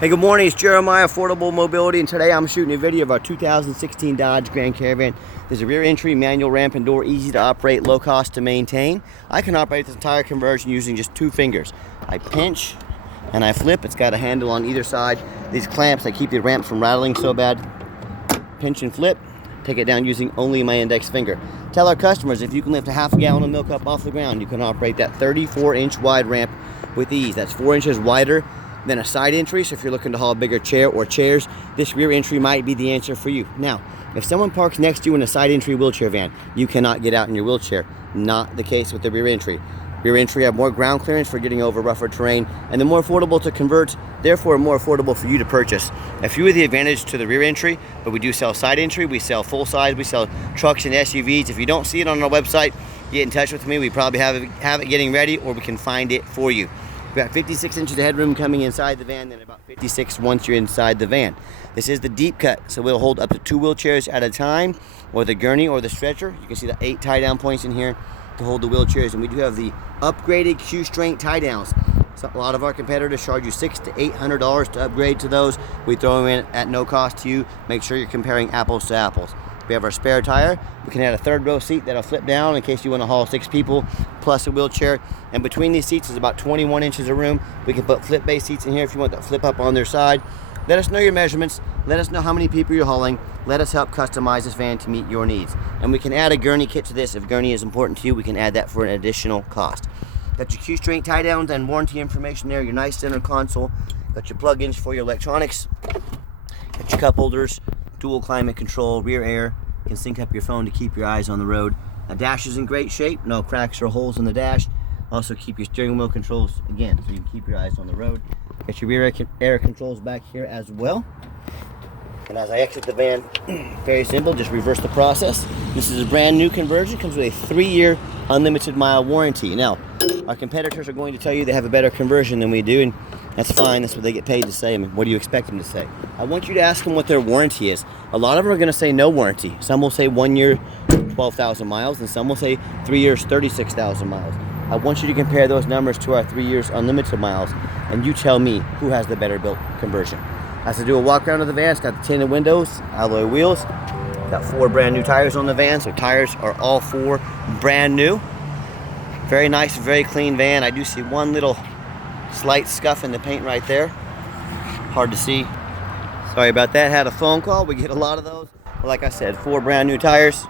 Hey, good morning. It's Jeremiah, Affordable Mobility, and today I'm shooting a video of our 2016 Dodge Grand Caravan. There's a rear entry, manual ramp and door, easy to operate, low cost to maintain. I can operate this entire conversion using just 2 fingers. I pinch and I flip. It's got a handle on either side. These clamps, they keep the ramp from rattling so bad. Pinch and flip. Take it down using only my index finger. Tell our customers if you can lift a half a gallon of milk up off the ground, you can operate that 34-inch wide ramp with ease. That's 4 inches wider than a side entry, so if you're looking to haul a bigger chair or chairs, this rear entry might be the answer for you. Now, if someone parks next to you in a side entry wheelchair van, you cannot get out in your wheelchair. Not the case with the rear entry. Rear entry have more ground clearance for getting over rougher terrain, and they're more affordable to convert, therefore more affordable for you to purchase. A few of the advantages to the rear entry, but we do sell side entry, we sell full size, we sell trucks and SUVs. If you don't see it on our website, get in touch with me. We probably have it getting ready, or we can find it for you. We've got 56 inches of headroom coming inside the van, then about 56 once you're inside the van. This is the deep cut, so we'll hold up to 2 wheelchairs at a time, or the gurney or the stretcher. You can see the 8 tie-down points in here to hold the wheelchairs, and we do have the upgraded Q-strength tie-downs. So a lot of our competitors charge you $600 to $800 to upgrade to those. We throw them in at no cost to you. Make sure you're comparing apples to apples. We have our spare tire. We can add a 3rd row seat that'll flip down in case you want to haul 6 people plus a wheelchair. And between these seats is about 21 inches of room. We can put flip base seats in here if you want that flip up on their side. Let us know your measurements. Let us know how many people you're hauling. Let us help customize this van to meet your needs. And we can add a gurney kit to this. If gurney is important to you, we can add that for an additional cost. Got your Q-strength tie downs and warranty information there. Your nice center console. Got your plug-ins for your electronics. Got your cup holders. Dual climate control, rear air. You can sync up your phone to keep your eyes on the road. The dash is in great shape, no cracks or holes in the dash. Also keep your steering wheel controls, again, so you can keep your eyes on the road. Got your rear air controls back here as well. And as I exit the van, very simple, just reverse the process. This is a brand new conversion, comes with a 3-year unlimited mile warranty. Now, our competitors are going to tell you they have a better conversion than we do, and that's fine, that's what they get paid to say. I mean, what do you expect them to say? I want you to ask them what their warranty is. A lot of them are going to say no warranty. Some will say 1 year, 12,000 miles, and some will say 3 years, 36,000 miles. I want you to compare those numbers to our 3 years unlimited miles, and you tell me who has the better built conversion. As I do a walk around of the van, it's got the tinted windows, alloy wheels, got 4 brand new tires on the van, so tires are all 4 brand new. Very nice, very clean van. I do see one little slight scuff in the paint right there. Hard to see. Sorry about that. Had a phone call. We get a lot of those. But like I said, 4 brand new tires.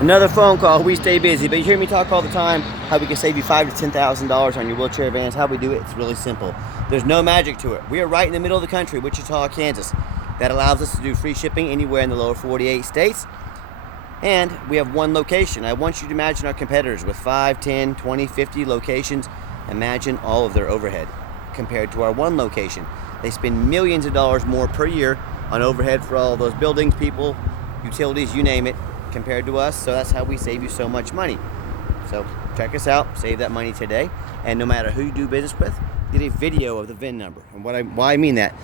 Another phone call. We stay busy, but you hear me talk all the time how we can save you $5,000 to $10,000 on your wheelchair vans. How we do it? It's really simple. There's no magic to it. We are right in the middle of the country, Wichita, Kansas. That allows us to do free shipping anywhere in the lower 48 states. And we have 1 location. I want you to imagine our competitors with 5, 10, 20, 50 locations. Imagine all of their overhead compared to our 1 location. They spend millions of dollars more per year on overhead for all those buildings, people, utilities, you name it, compared to us. So that's how we save you so much money. So check us out, save that money today. And no matter who you do business with, get a video of the VIN number. And why I mean that,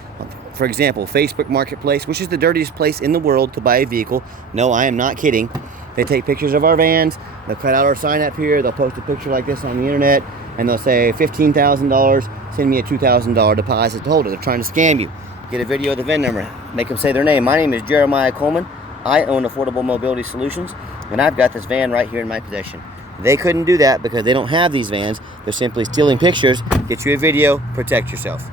for example, Facebook Marketplace, which is the dirtiest place in the world to buy a vehicle. No, I am not kidding. They take pictures of our vans, they'll cut out our sign up here, they'll post a picture like this on the internet, and they'll say $15,000, send me a $2,000 deposit to hold it. They're trying to scam you. Get a video of the VIN number, make them say their name. My name is Jeremiah Coleman. I own Affordable Mobility Solutions, and I've got this van right here in my possession. They couldn't do that because they don't have these vans. They're simply stealing pictures. Get you a video, protect yourself.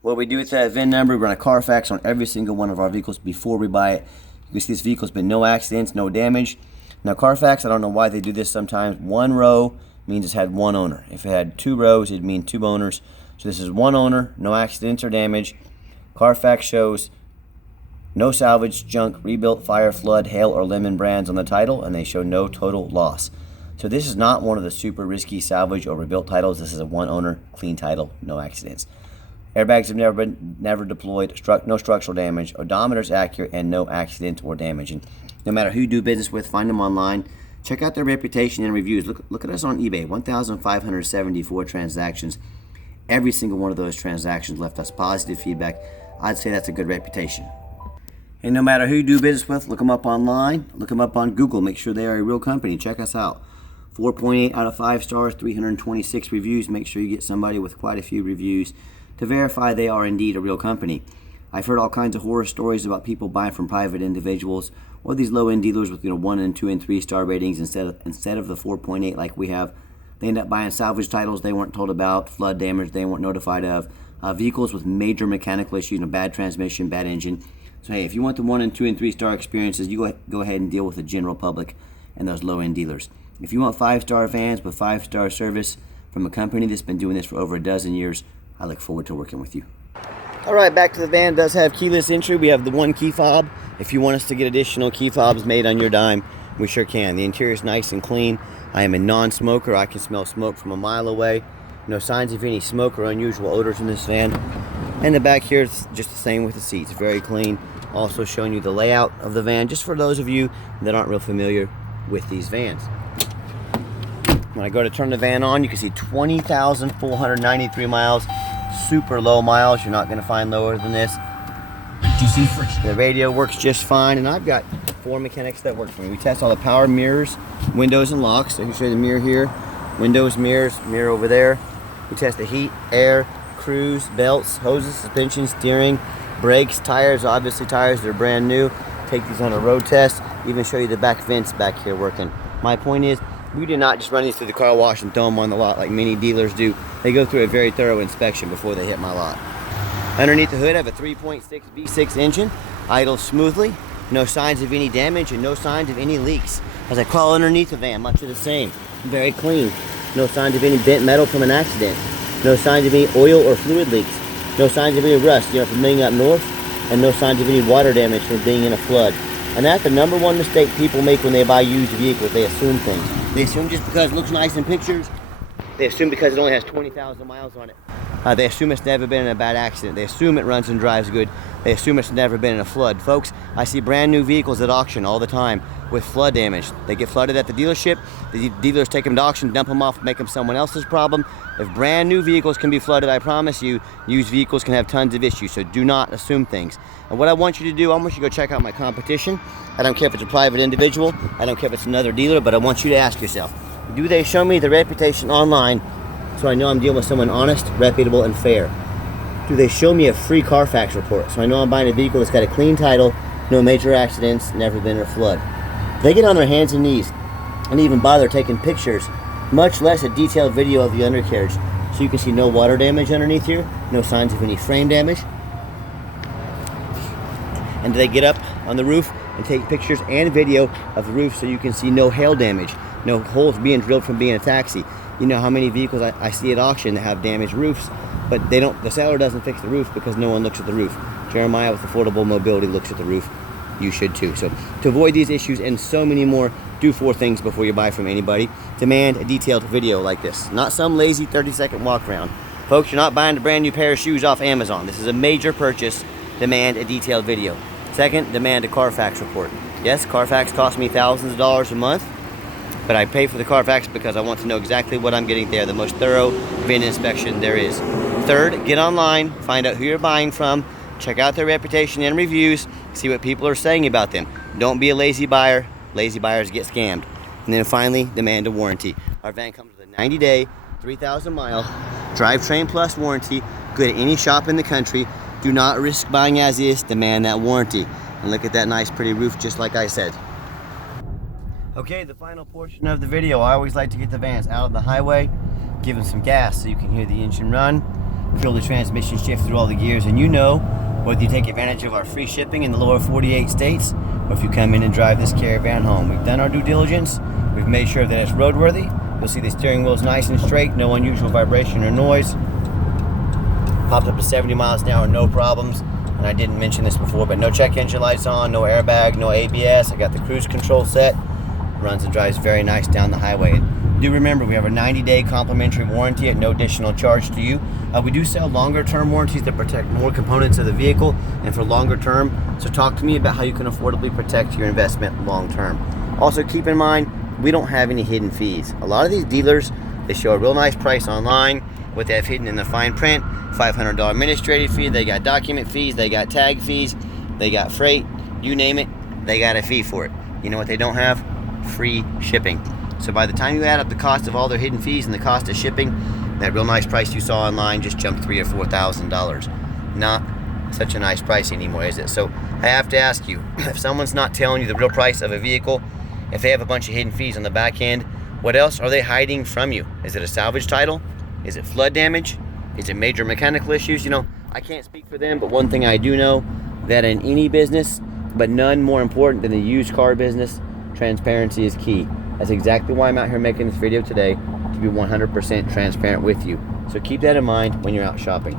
What we do with that VIN number, we run a Carfax on every single one of our vehicles before we buy it. You can see this vehicle's been no accidents, no damage. Now Carfax, I don't know why they do this sometimes. 1 row means it's had 1 owner. If it had 2 rows, it'd mean 2 owners. So this is 1 owner, no accidents or damage. Carfax shows no salvage, junk, rebuilt, fire, flood, hail, or lemon brands on the title, and they show no total loss. So this is not one of the super risky salvage or rebuilt titles. This is a 1 owner, clean title, no accidents. Airbags have never deployed, no structural damage, odometer's accurate, and no accident or damage. And no matter who you do business with, find them online. Check out their reputation and reviews. Look at us on eBay, 1,574 transactions. Every single one of those transactions left us positive feedback. I'd say that's a good reputation. And no matter who you do business with, look them up online, look them up on Google, make sure they are a real company. Check us out. 4.8 out of 5 stars, 326 reviews. Make sure you get somebody with quite a few reviews to verify they are indeed a real company. I've heard all kinds of horror stories about people buying from private individuals or these low-end dealers with 1 and 2 and 3 star ratings instead of the 4.8 like we have. They end up buying salvage titles they weren't told about, flood damage they weren't notified of, vehicles with major mechanical issues, bad transmission, bad engine. So hey, if you want the 1 and 2 and 3 star experiences, you go ahead and deal with the general public and those low-end dealers. If you want 5-star vans with 5-star service from a company that's been doing this for over a dozen years, I look forward to working with you. All right, back to the van. It does have keyless entry. We have the 1 key fob. If you want us to get additional key fobs made on your dime, we sure can. The interior is nice and clean. I am a non-smoker. I can smell smoke from a mile away. No signs of any smoke or unusual odors in this van. And the back here is just the same with the seats. Very clean. Also showing you the layout of the van, just for those of you that aren't real familiar with these vans. When I go to turn the van on, you can see 20,493 miles. Super low miles. You're not going to find lower than this. The radio works just fine, and I've got 4 mechanics that work for me. We test all the power, mirrors, windows, and locks. So I can show you the mirror here, windows, mirrors, mirror over there. We test the heat, air, cruise, belts, hoses, suspension, steering, brakes, tires. Obviously tires, they're brand new. Take these on a road test. Even show you the back vents back here working. My point is, we do not just run these through the car wash and throw them on the lot like many dealers do. They go through a very thorough inspection before they hit my lot. Underneath the hood, I have a 3.6 V6 engine, idles smoothly, no signs of any damage and no signs of any leaks. As I crawl underneath the van, much of the same, very clean. No signs of any bent metal from an accident. No signs of any oil or fluid leaks. No signs of any rust, from being up north, and no signs of any water damage from being in a flood. And that's the #1 mistake people make when they buy used vehicles. They assume things. They assume just because it looks nice in pictures, they assume because it only has 20,000 miles on it. They assume it's never been in a bad accident. They assume it runs and drives good. They assume it's never been in a flood. Folks, I see brand new vehicles at auction all the time with flood damage. They get flooded at the dealership. The dealers take them to auction, dump them off, make them someone else's problem. If brand new vehicles can be flooded, I promise you, used vehicles can have tons of issues. So do not assume things. And what I want you to do, I want you to go check out my competition. I don't care if it's a private individual. I don't care if it's another dealer, but I want you to ask yourself, do they show me the reputation online so I know I'm dealing with someone honest, reputable, and fair? Do they show me a free Carfax report so I know I'm buying a vehicle that's got a clean title, no major accidents, never been in a flood? They get on their hands and knees and even bother taking pictures, much less a detailed video of the undercarriage, so you can see no water damage underneath here, no signs of any frame damage. And do they get up on the roof and take pictures and video of the roof so you can see no hail damage, no holes being drilled from being a taxi? You know how many vehicles I see at auction that have damaged roofs, but the seller doesn't fix the roof because no one looks at the roof. Jeremiah with Affordable Mobility looks at the roof. You should too. So to avoid these issues and so many more, do 4 things before you buy from anybody. Demand a detailed video like this, not some lazy 30-second walk around. Folks, you're not buying a brand new pair of shoes off Amazon. This is a major purchase. Demand a detailed video. Second, demand a Carfax report. Yes, Carfax costs me thousands of dollars a month, but I pay for the Carfax because I want to know exactly what I'm getting there, the most thorough VIN inspection there is. Third, get online, find out who you're buying from, check out their reputation and reviews, see what people are saying about them. Don't be a lazy buyer. Lazy buyers get scammed. And then finally, demand a warranty. Our van comes with a 90-day, 3,000-mile drivetrain plus warranty. Good at any shop in the country. Do not risk buying as is. Demand that warranty. And look at that nice, pretty roof, just like I said. Okay, the final portion of the video. I always like to get the vans out of the highway, give them some gas so you can hear the engine run, feel the transmission shift through all the gears, and you know, whether you take advantage of our free shipping in the lower 48 states, or if you come in and drive this Caravan home. We've done our due diligence. We've made sure that it's roadworthy. You'll see the steering wheel is nice and straight, no unusual vibration or noise. Pops up to 70 miles an hour, no problems. And I didn't mention this before, but no check engine lights on, no airbag, no ABS. I got the cruise control set. Runs and drives very nice down the highway. And do remember, we have a 90-day complimentary warranty at no additional charge to you. We do sell longer term warranties that protect more components of the vehicle and for longer term. So talk to me about how you can affordably protect your investment long term. Also keep in mind, we don't have any hidden fees. A lot of these dealers, they show a real nice price online. What they have hidden in the fine print, $500 administrative fee, they got document fees, they got tag fees, they got freight, you name it, they got a fee for it. You know what they don't have? Free shipping. So by the time you add up the cost of all their hidden fees and the cost of shipping, That real nice price you saw online just jumped $3,000 or $4,000. Not such a nice price anymore, is it? So I have to ask you, if someone's not telling you the real price of a vehicle, if they have a bunch of hidden fees on the back end, what else are they hiding from you? Is it a salvage title? Is it flood damage? Is it major mechanical issues? You know, I can't speak for them, but one thing I do know, that in any business, but none more important than the used car business, transparency is key. That's exactly why I'm out here making this video today, to be 100% transparent with you. So keep that in mind when you're out shopping.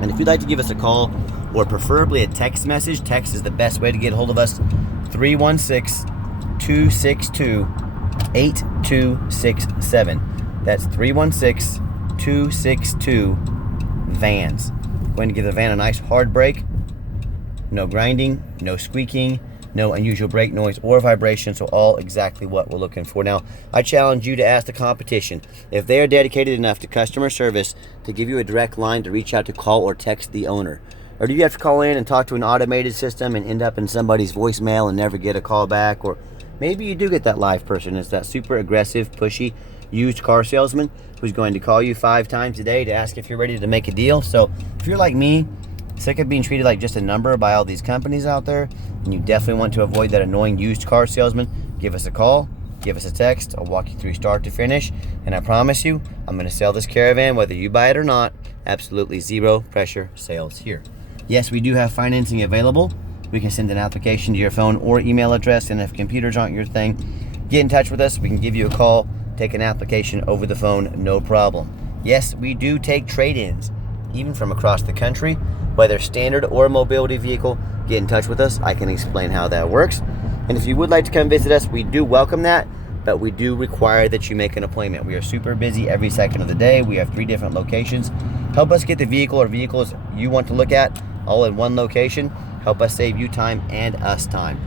And if you'd like to give us a call, or preferably a text message, text is the best way to get a hold of us, 316-262-8267. That's 316-262-VANS. Going to give the van a nice hard brake. No grinding, no squeaking, no unusual brake noise or vibration, so all exactly what we're looking for. Now, I challenge you to ask the competition if they are dedicated enough to customer service to give you a direct line to reach out to call or text the owner. Or do you have to call in and talk to an automated system and end up in somebody's voicemail and never get a call back? Or maybe you do get that live person. It's that super aggressive, pushy, used car salesman who's going to call you 5 times a day to ask if you're ready to make a deal. So if you're like me, sick of being treated like just a number by all these companies out there, and you definitely want to avoid that annoying used car salesman, give us a call, give us a text. I'll walk you through start to finish, and I promise you, I'm going to sell this Caravan whether you buy it or not. Absolutely zero pressure sales here. Yes, we do have financing available. We can send an application to your phone or email address, and if computers aren't your thing, get in touch with us. We can give you a call, take an application over the phone, no problem. Yes, we do take trade-ins, even from across the country. Whether standard or mobility vehicle, get in touch with us. I can explain how that works. And if you would like to come visit us, we do welcome that, but we do require that you make an appointment. We are super busy every second of the day. We have 3 different locations. Help us get the vehicle or vehicles you want to look at all in one location. Help us save you time and us time.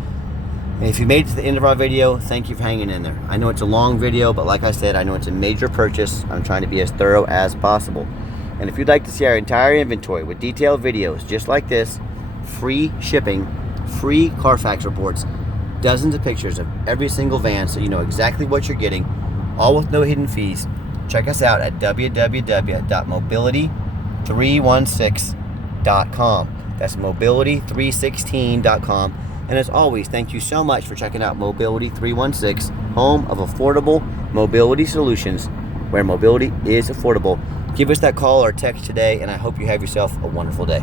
And if you made it to the end of our video, thank you for hanging in there. I know it's a long video, but like I said, I know it's a major purchase. I'm trying to be as thorough as possible. And if you'd like to see our entire inventory with detailed videos just like this, free shipping, free Carfax reports, dozens of pictures of every single van so you know exactly what you're getting, all with no hidden fees, check us out at www.mobility316.com. That's mobility316.com. And as always, thank you so much for checking out Mobility 316, home of affordable mobility solutions, where mobility is affordable. Give us that call or text today, and I hope you have yourself a wonderful day.